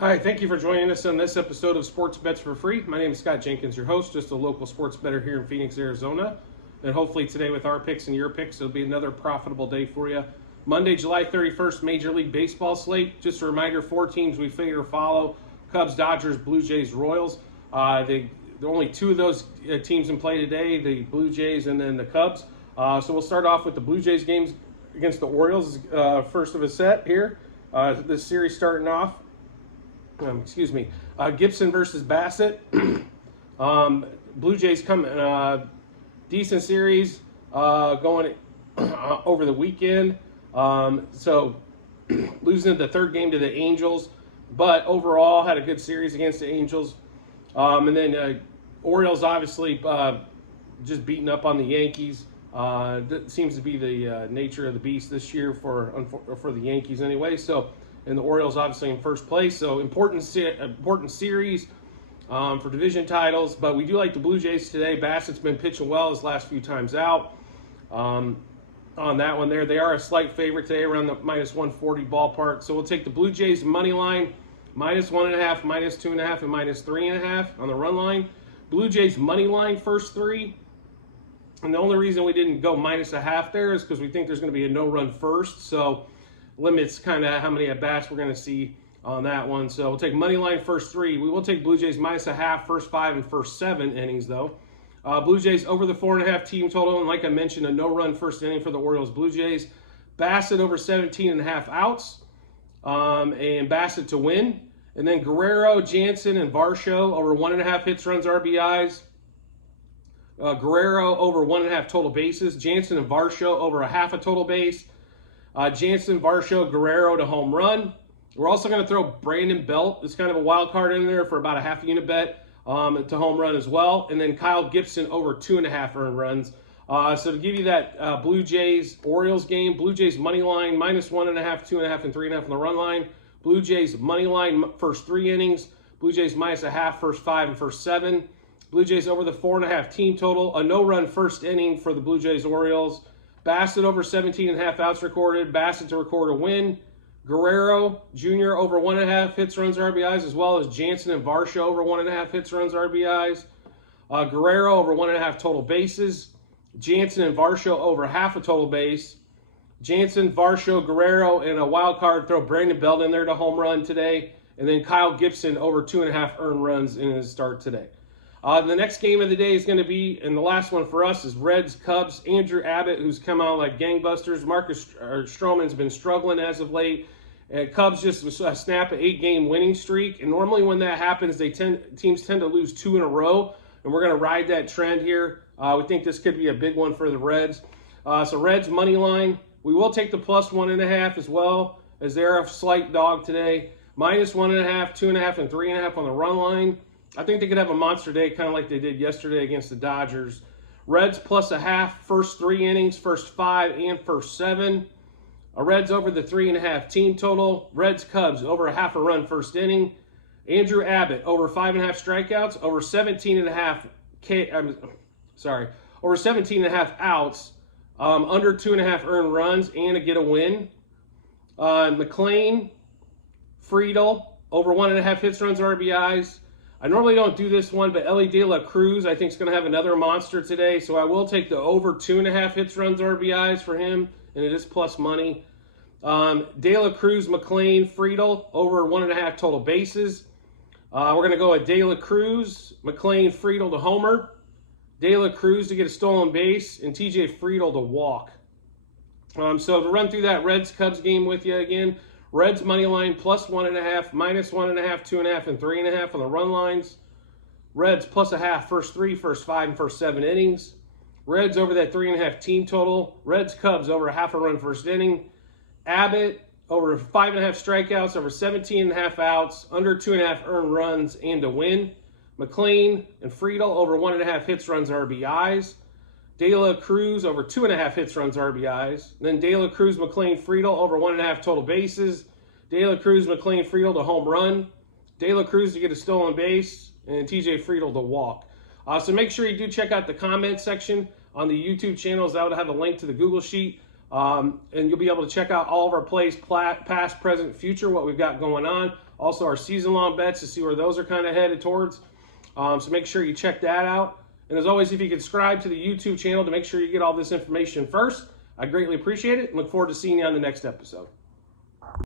Hi, thank you for joining us on this episode of Sports Bets for Free. My name is Scott Jenkins, your host, just a local sports bettor here in Phoenix, Arizona. And hopefully today with our picks and your picks, it'll be another profitable day for you. Monday, July 31st, Major League Baseball slate. Just a reminder, 4 teams we figure to follow: Cubs, Dodgers, Blue Jays, Royals. There are only 2 of those teams in play today, the Blue Jays and then the Cubs. So we'll start off with the Blue Jays games against the Orioles, first of a set here. This series starting off. Gibson versus Bassett. Blue Jays come decent series going over the weekend. So losing the third game to the Angels, but overall had a good series against the Angels. And then Orioles obviously just beating up on the Yankees. That seems to be the nature of the beast this year for the Yankees anyway. So. And the Orioles obviously in first place, so important series for division titles. But we do like the Blue Jays today. Bassett's been pitching well his last few times out. On that one there, they are a slight favorite today, around the minus 140 ballpark. So we'll take the Blue Jays money line, minus 1.5, minus 2.5, and minus 3.5 on the run line. Blue Jays money line first 3. And the only reason we didn't go minus 0.5 there is because we think there's going to be a no-run first. So limits kind of how many at-bats we're going to see on that one. So we'll take money line first 3. We will take Blue Jays minus 0.5, first 5, and first 7 innings, though. Blue Jays over the 4.5 team total. And like I mentioned, a no-run first inning for the Orioles Blue Jays. Bassett over 17.5 outs, and Bassett to win. And then Guerrero, Jansen, and Varsho over 1.5 hits, runs, RBIs. Guerrero over 1.5 total bases. Jansen and Varsho over 0.5 a total base. Jansen, Varsho, Guerrero to home run. We're also going to throw Brandon Belt. It's kind of a wild card in there for about a half unit bet to home run as well. And then Kyle Gibson over 2.5 earned runs. So to give you that Blue Jays Orioles game, Blue Jays money line minus 1.5, 2.5, and 3.5 on the run line. Blue Jays money line first 3 innings. Blue Jays minus 0.5, first 5, and first 7. Blue Jays over the 4.5 team total. A no-run first inning for the Blue Jays Orioles. Bassett over 17.5 outs recorded. Bassett to record a win. Guerrero Jr. over 1.5 hits, runs, RBIs, as well as Jansen and Varsho over 1.5 hits, runs, RBIs. Guerrero over 1.5 total bases. Jansen and Varsho over 0.5 a total base. Jansen, Varsho, Guerrero, and a wild card throw Brandon Belt in there to home run today. And then Kyle Gibson over 2.5 earned runs in his start today. The next game of the day is going to be, and the last one for us, is Reds, Cubs. Andrew Abbott, who's come out like gangbusters. Marcus Stroman's been struggling as of late. And Cubs just snap an 8-game winning streak. And normally when that happens, teams tend to lose 2 in a row. And we're going to ride that trend here. We think this could be a big one for the Reds. So Reds money line. We will take the plus 1.5 as well, as they're a slight dog today. Minus 1.5, 2.5, and 3.5 on the run line. I think they could have a monster day, kind of like they did yesterday against the Dodgers. Reds plus 0.5, first 3 innings, first 5, and first 7. Reds over the 3.5 team total. Reds, Cubs over 0.5 a run first inning. Andrew Abbott over 5.5 strikeouts, over 17.5 outs, under 2.5 earned runs, and to get a win. McLean, Friedel over 1.5 hits, runs, RBIs. I normally don't do this one, but Elly De La Cruz, I think, is going to have another monster today. So I will take the over 2.5 hits, runs, RBIs for him, and it is plus money. De La Cruz, McLean, Friedel, over 1.5 total bases. We're going to go with De La Cruz, McLean, Friedel to homer. De La Cruz to get a stolen base, and TJ Friedel to walk. So to run through that Reds-Cubs game with you again, Reds money line plus 1.5, minus 1.5, 2.5, and 3.5 on the run lines. Reds plus 0.5, first 3, first 5, and first 7 innings. Reds over that 3.5 team total. Reds, Cubs over 0.5 a run first inning. Abbott over 5.5 strikeouts, over 17.5 outs, under 2.5 earned runs, and to win. McLean and Friedel over 1.5 hits, runs, RBIs. De La Cruz over 2.5 hits, runs, RBIs. Then De La Cruz, McLean, Friedel over 1.5 total bases. De La Cruz, McLean, Friedel to home run. De La Cruz to get a stolen base. And TJ Friedel to walk. So make sure you do check out the comment section on the YouTube channels. That would have a link to the Google Sheet. And you'll be able to check out all of our plays, past, present, future, what we've got going on. Also our season-long bets to see where those are kind of headed towards. So make sure you check that out. And as always, if you could subscribe to the YouTube channel to make sure you get all this information first, I greatly appreciate it and look forward to seeing you on the next episode.